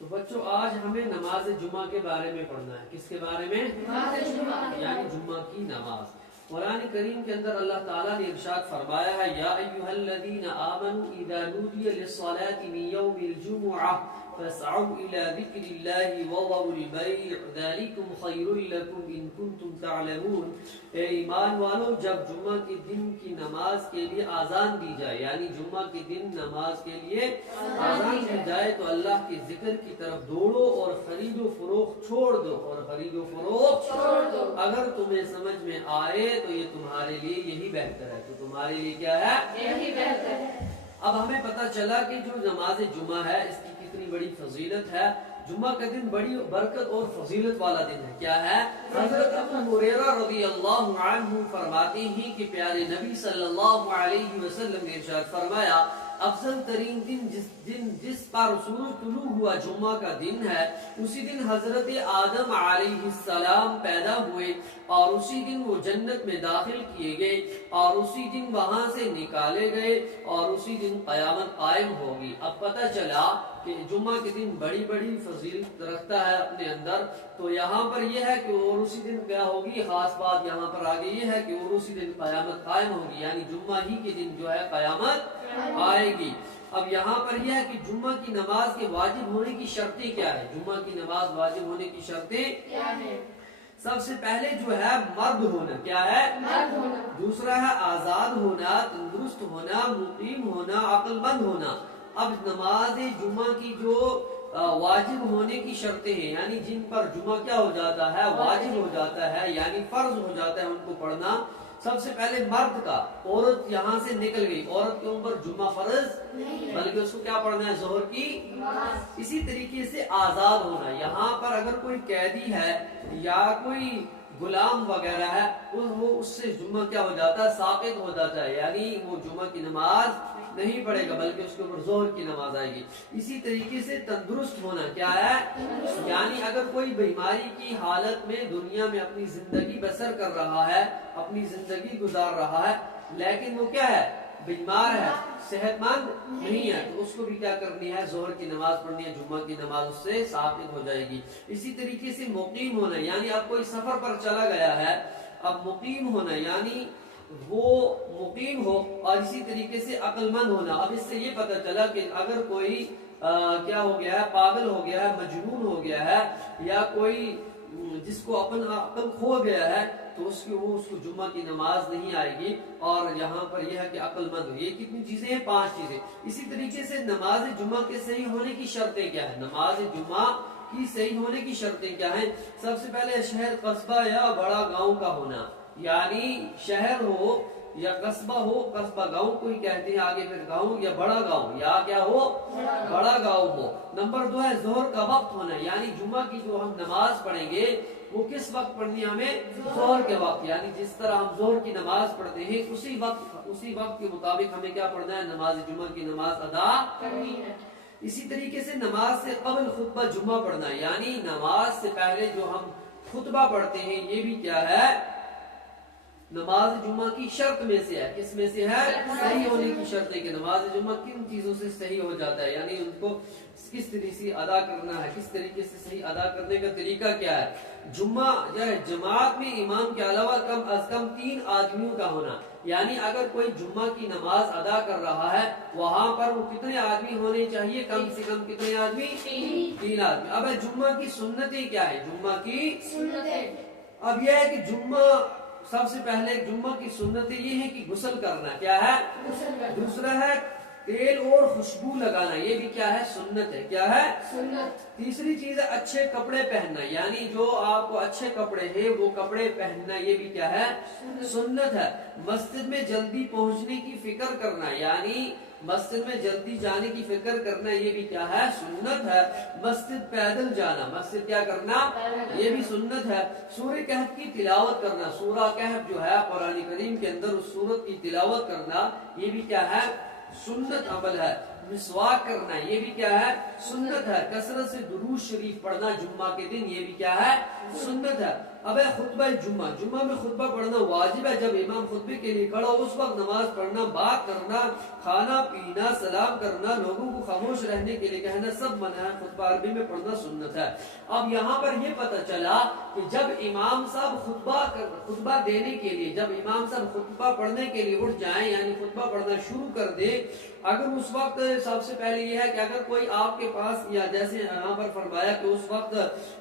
تو بچوں آج ہمیں نماز جمعہ کے بارے میں پڑھنا ہے. کس کے بارے میں؟ یعنی جمعہ کی نماز. قرآن کریم کے اندر اللہ تعالیٰ نے ارشاد فرمایا ہے یا ایھا الذین آمنوا اذا نودی للصلاة من یوم الجمعہ فاسعوا الى ذکر اللہ وذروا البیع ذلکم خیر لکم ان کنتم تعلمون. اے ایمان والو، جب جمعہ کے دن کی نماز کے لیے آذان دی جائے، یعنی جمعہ کے دن نماز کے لیے آذان دی جائے تو اللہ کے ذکر کی طرف دوڑو اور خرید و فروخت چھوڑ دو، اور خرید و فروخت چھوڑ دو. اگر تمہیں سمجھ میں آئے تو یہ تمہارے لیے یہی بہتر ہے. تو تمہارے لیے کیا ہے؟ یہی بہتر ہے. اب ہمیں پتہ چلا کہ جو نماز جمعہ ہے اس کی کتنی بڑی فضیلت ہے. جمعہ کا دن بڑی برکت اور فضیلت والا دن ہے. کیا ہے؟ حضرت ابو ہریرہ رضی اللہ عنہ فرماتے ہیں کہ پیارے نبی صلی اللہ علیہ وسلم نے ارشاد فرمایا افضل ترین دن جس پر سورج طلوع ہوا جمعہ کا دن ہے، اسی دن حضرت آدم علیہ السلام پیدا ہوئے اور اسی دن وہ جنت میں داخل کیے گئے اور اسی دن وہاں سے نکالے گئے اور اسی دن قیامت قائم ہوگی. اب پتہ چلا کہ جمعہ کے دن بڑی بڑی فضیلت رکھتا ہے اپنے اندر. تو یہاں پر یہ ہے کہ اور اسی دن کیا ہوگی، خاص بات یہاں پر آگے یہ ہے کہ اور اسی دن قیامت قائم ہوگی، یعنی جمعہ ہی کے دن جو ہے قیامت آئے گی. اب یہاں پر یہ ہے کہ جمعہ کی نماز کے واجب ہونے کی شرطیں کیا ہے؟ جمعہ کی نماز واجب ہونے کی شرطیں کیا ہے؟ سب سے پہلے جو ہے مرد ہونا. کیا ہے؟ مرد ہونا. دوسرا ہے آزاد ہونا، تندرست ہونا، مقیم ہونا، عقل مند ہونا. اب نماز جمعہ کی جو واجب ہونے کی شرطیں ہیں، یعنی جن پر جمعہ کیا ہو جاتا ہے، واجب ہو جاتا ہے، یعنی فرض ہو جاتا ہے ان کو پڑھنا. سب سے پہلے مرد کا، عورت یہاں سے نکل گئی، عورت کے اوپر جمعہ فرض بلکہ اس کو کیا پڑھنا ہے، ظہر کی. اسی طریقے سے آزاد ہونا. یہاں پر اگر کوئی قیدی ہے یا کوئی غلام وغیرہ ہے وہ اس سے جمعہ کیا ہو جاتا ہے، ساقط ہو جاتا ہے، یعنی وہ جمعہ کی نماز نہیں پڑھے گا بلکہ اس کے اوپر ظہر کی نماز آئے گی. اسی طریقے سے تندرست ہونا. کیا ہے؟ یعنی اگر کوئی بیماری کی حالت میں دنیا میں اپنی زندگی بسر کر رہا ہے، اپنی زندگی گزار رہا ہے، لیکن وہ کیا ہے، بیمار ہے، صحت مند نہیں ہے، تو اس کو بھی کیا کرنی ہے، ظہر کی نماز پڑھنی ہے. جمعہ کی نماز اس سے ثابت ہو جائے گی. اسی طریقے سے مقیم ہونا، یعنی اب کوئی سفر پر چلا گیا ہے، اب مقیم ہونا یعنی وہ مقیم ہو. اور اسی طریقے سے عقل مند ہونا. اب اس سے یہ پتہ چلا کہ اگر کوئی کیا ہو گیا ہے، پاگل ہو گیا ہے، مجنون ہو گیا ہے، یا کوئی جس کو اپنا عقل کھو گیا ہے تو اس کو جمعہ کی نماز نہیں آئے گی. اور یہاں پر یہ ہے کہ عقل مند ہو. یہ کتنی چیزیں ہیں؟ 5 چیزیں. اسی طریقے سے نماز جمعہ کے صحیح ہونے کی شرطیں کیا ہیں؟ نماز جمعہ کی صحیح ہونے کی شرطیں کیا ہیں؟ سب سے پہلے شہر، قصبہ یا بڑا گاؤں کا ہونا، یعنی شہر ہو یا قصبہ ہو. قصبہ گاؤں کو ہی کہتے ہیں، آگے پھر گاؤں یا بڑا گاؤں، یا کیا ہو، بڑا گاؤں ہو. نمبر 2 ہے ظہر کا وقت ہونا، یعنی جمعہ کی جو ہم نماز پڑھیں گے وہ کس وقت پڑھنی ہے ہمیں؟ ظہر کے وقت. یعنی جس طرح ہم ظہر کی نماز پڑھتے ہیں اسی وقت کے مطابق ہمیں کیا پڑھنا ہے، نماز جمعہ کی نماز ادا کرنی ہے. اسی طریقے سے نماز سے قبل خطبہ جمعہ پڑھنا ہے، یعنی نماز سے پہلے جو ہم خطبہ پڑھتے ہیں یہ بھی کیا ہے، نماز جمعہ کی شرط میں سے ہے. کس میں سے ہے؟ صحیح ہونے کی شرط ہے کہ نماز جمعہ کن چیزوں سے صحیح ہو جاتا ہے، یعنی ان کو کس طریقے سے ادا کرنا ہے، کس طریقے سے صحیح ادا کرنے کا طریقہ کیا ہے. جمعہ جماعت میں امام کے علاوہ کم از کم 3 آدمیوں کا ہونا، یعنی اگر کوئی جمعہ کی نماز ادا کر رہا ہے وہاں پر وہ کتنے آدمی ہونے چاہیے؟ کم سے کم کتنے آدمی؟ 3 آدمی. اب جمعہ کی سنتیں کیا ہے؟ جمعہ کی سنتیں اب یہ ہے کہ جمعہ سب سے پہلے جمعہ کی سنتیں یہ ہے کہ غسل کرنا. کیا ہے؟ دوسرا ہے تیل اور خوشبو لگانا، یہ بھی کیا ہے؟ سنت ہے. کیا ہے؟ سنت. تیسری چیز ہے اچھے کپڑے پہننا، یعنی جو آپ کو اچھے کپڑے ہیں وہ کپڑے پہننا، یہ بھی کیا ہے؟ سنت ہے. مسجد میں جلدی پہنچنے کی فکر کرنا، یعنی مسجد میں جلدی جانے کی فکر کرنا، یہ بھی کیا ہے؟ سنت ہے. مسجد پیدل جانا، مسجد کیا کرنا، یہ بھی سنت ہے. سورہ کہف کی تلاوت کرنا، سورہ کہف جو ہے قرآن کریم کے اندر اس سورت کی تلاوت کرنا، یہ بھی کیا ہے؟ سنت عمل ہے. مسواک کرنا یہ بھی کیا ہے؟ سنت ہے. کثرت سے درود شریف پڑھنا جمعہ کے دن یہ بھی کیا ہے؟ سنت ہے. اب ہے خطبہ جمعہ میں خطبہ پڑھنا واجب ہے. جب امام خطبے کے لیے کھڑا ہو اس وقت نماز پڑھنا، بات کرنا، کھانا پینا، سلام کرنا، لوگوں کو خاموش رہنے کے لیے کہنا سب منع ہے. خطبہ عربی میں پڑھنا سنت ہے. اب یہاں پر یہ پتہ چلا کہ جب امام صاحب خطبہ دینے کے لیے، جب امام صاحب خطبہ پڑھنے کے لیے اٹھ جائیں یعنی خطبہ پڑھنا شروع کر دے، اگر اس وقت سب سے پہلے یہ ہے کہ اگر کوئی آپ کے پاس، یا جیسے یہاں پر فرمایا کہ اس وقت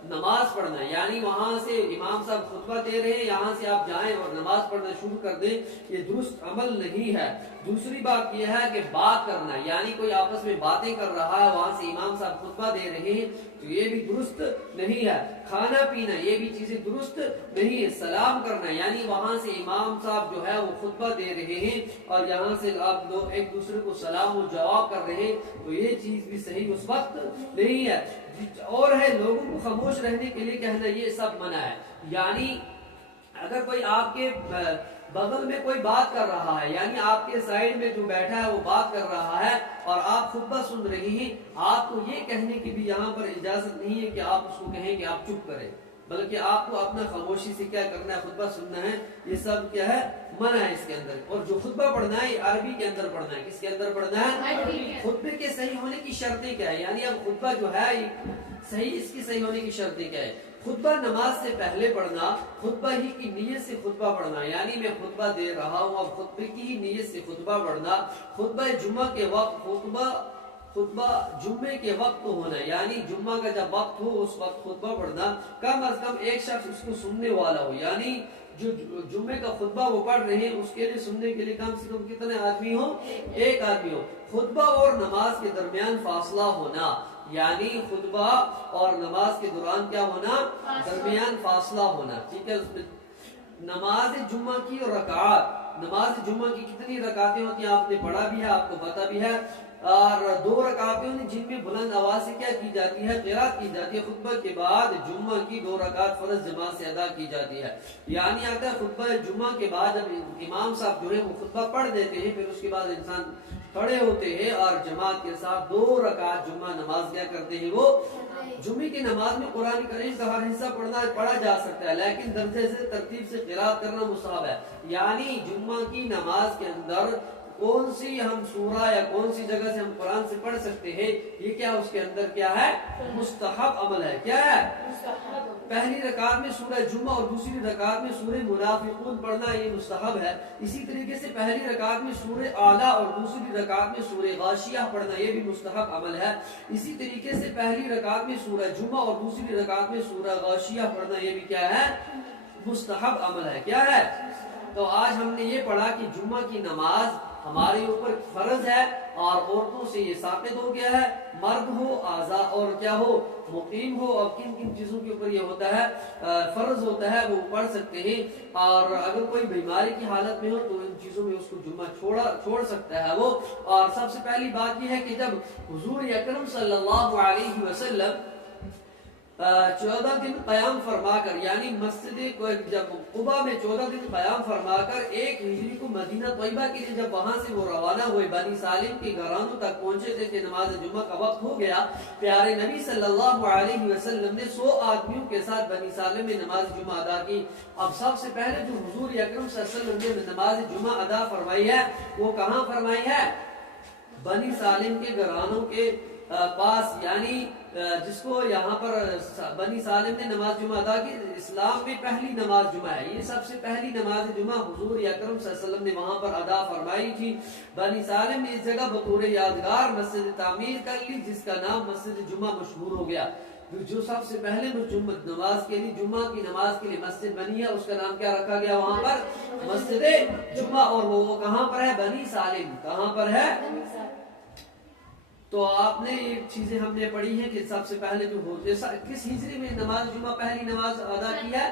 نماز پڑھنا یعنی وہاں سے امام صاحب خطبہ دے رہے ہیں یہاں سے آپ جائیں اور نماز پڑھنا شروع کر دیں، یہ درست عمل نہیں ہے. دوسری بات یہ ہے کہ بات کرنا یعنی کوئی آپس میں باتیں کر رہا ہے وہاں سے امام صاحب خطبہ دے رہے ہیں تو یہ بھی درست نہیں ہے. کھانا پینا یہ بھی چیزیں درست نہیں ہے. سلام کرنا یعنی وہاں سے امام صاحب جو ہے وہ خطبہ دے رہے ہیں اور یہاں سے آپ لوگ ایک دوسرے کو سلام و جواب کر رہے ہیں تو یہ چیز بھی صحیح اس وقت نہیں ہے. اور ہے لوگوں کو خاموش رہنے کے لیے کہنا یہ سب منع ہے. یعنی اگر کوئی آپ کے بغل میں کوئی بات کر رہا ہے یعنی آپ کے سائیڈ میں جو بیٹھا ہے وہ بات کر رہا ہے اور آپ خطبہ سن رہی ہیں، آپ کو یہ کہنے کی بھی یہاں پر اجازت نہیں ہے کہ آپ اس کو کہیں کہ آپ چپ کریں، بلکہ آپ کو اپنا خاموشی سے کیا کرنا ہے؟ خطبہ سننا ہے. یہ سب کیا ہے؟ منع ہے اس کے اندر. اور جو خطبہ پڑھنا ہے یہ عربی کے اندر پڑھنا ہے. کس کے اندر پڑھنا ہے؟ خطبے کے صحیح ہونے کی شرطیں کیا ہے؟ یعنی اب خطبہ جو ہے صحیح، اس کی صحیح ہونے کی شرطیں کیا ہے؟ خطبہ نماز سے پہلے پڑھنا، خطبہ ہی کی نیت سے خطبہ پڑھنا یعنی میں خطبہ دے رہا ہوں اب خطبے کی ہی نیت سے خطبہ پڑھنا. خطبہ جمعہ کے وقت خطبہ جمعے کے وقت ہونا یعنی جمعہ کا جب وقت ہو اس وقت خطبہ پڑھنا. کم از کم ایک شخص اس کو سننے والا ہو یعنی جو جمعے کا خطبہ وہ پڑھ رہے ہیں اس کے لیے سننے کے لیے کم سے کم کتنے آدمی ہو؟ ایک آدمی ہو. خطبہ اور نماز کے درمیان فاصلہ ہونا یعنی خطبہ اور نماز کے دوران کیا ہونا؟ درمیان فاصلہ ہونا. ٹھیک ہے. نماز جمعہ کی رکعات، نماز جمعہ کی کتنی رکعتیں ہوتی ہیں آپ نے پڑھا بھی ہے، آپ کو پتا بھی ہے. اور 2 رکعتیں جن میں بلند آواز سے کیا کی جاتی ہے؟ قرات کی جاتی ہے. خطبہ کے بعد جمعہ کی 2 رکعت فرض جماعت سے ادا کی جاتی ہے. یعنی آتا ہے خطبہ جمعہ کے بعد جب امام صاحب جو ہے وہ خطبہ پڑھ دیتے ہیں پھر اس کے بعد انسان کھڑے ہوتے ہیں اور جماعت کے ساتھ 2 رکعت جمعہ نماز کیا کرتے ہیں؟ وہ جمعے کی نماز میں قرآن کریم کا ہر حصہ پڑھا جا سکتا ہے لیکن درجے سے ترتیب سے قرات کرنا مستحب ہے. یعنی جمعہ کی نماز کے اندر کون سی ہم سورہ یا کون سی جگہ سے ہم قرآن سے پڑھ سکتے ہیں یہ کیا اس کے اندر کیا ہے؟ مستحب عمل ہے. کیا ہے؟ پہلی رکعت میں سورہ جمعہ اور دوسری رکعت میں سورہ منافقون پڑھنا یہ مستحب ہے. اسی طریقے سے پہلی رکعت میں سورہ اعلیٰ اور دوسری رکعت میں سورہ غاشیہ پڑھنا یہ بھی مستحب عمل ہے. اسی طریقے سے پہلی رکعت میں سورہ جمعہ اور دوسری رکعت میں سورہ غاشیہ پڑھنا یہ بھی کیا ہے؟ مستحب عمل ہے. کیا ہے؟ تو آج ہم نے یہ پڑھا کہ جمعہ کی نماز ہمارے اوپر فرض ہے اور عورتوں سے یہ ثابت ہو گیا ہے. مرد ہو آزاد اور کیا ہو مقیم ہو اور کن کن چیزوں کے اوپر یہ ہوتا ہے فرض ہوتا ہے وہ پڑھ سکتے ہیں. اور اگر کوئی بیماری کی حالت میں ہو تو ان چیزوں میں اس کو جمعہ چھوڑ سکتا ہے وہ. اور سب سے پہلی بات یہ ہے کہ جب حضور اکرم صلی اللہ علیہ وسلم 14 دن قیام فرما کر یعنی مسجد جب قباء میں 14 دن قیام فرما کر 1 ہجری کو مدینہ طیبہ کے لیے جب وہاں سے وہ روانہ ہوئے بنی سالم کے گھرانوں تک پہنچے تھے کہ نماز جمعہ کا وقت ہو گیا. پیارے نبی صلی اللہ علیہ وسلم نے 100 آدمیوں کے ساتھ بنی سالم میں نماز جمعہ ادا کی. اب سب سے پہلے جو حضور اکرم صلی اللہ علیہ وسلم نے نماز جمعہ ادا فرمائی ہے وہ کہاں فرمائی ہے؟ بنی سالم کے گھرانوں کے پاس یعنی جس کو یہاں پر بنی سالم نے نماز جمعہ ادا کی. اسلام میں پہلی نماز جمعہ ہے. یہ سب سے پہلی نماز جمعہ حضور اکرم صلی اللہ علیہ وسلم نے وہاں پر ادا فرمائی تھی. بنی سالم نے اس جگہ بطور یادگار مسجد تعمیر کر لی جس کا نام مسجد جمعہ مشہور ہو گیا. جو سب سے پہلے نماز کے لیے جمعہ کی نماز کے لیے مسجد بنی ہے اس کا نام کیا رکھا گیا وہاں پر؟ مسجد جمعہ. اور وہ کہاں پر ہے؟ بنی سالم. کہاں پر ہے؟ تو آپ نے یہ چیزیں ہم نے پڑھی ہیں کہ سب سے پہلے جو ہوتے کس ہجری میں نماز جمعہ پہلی نماز ادا کی ہے؟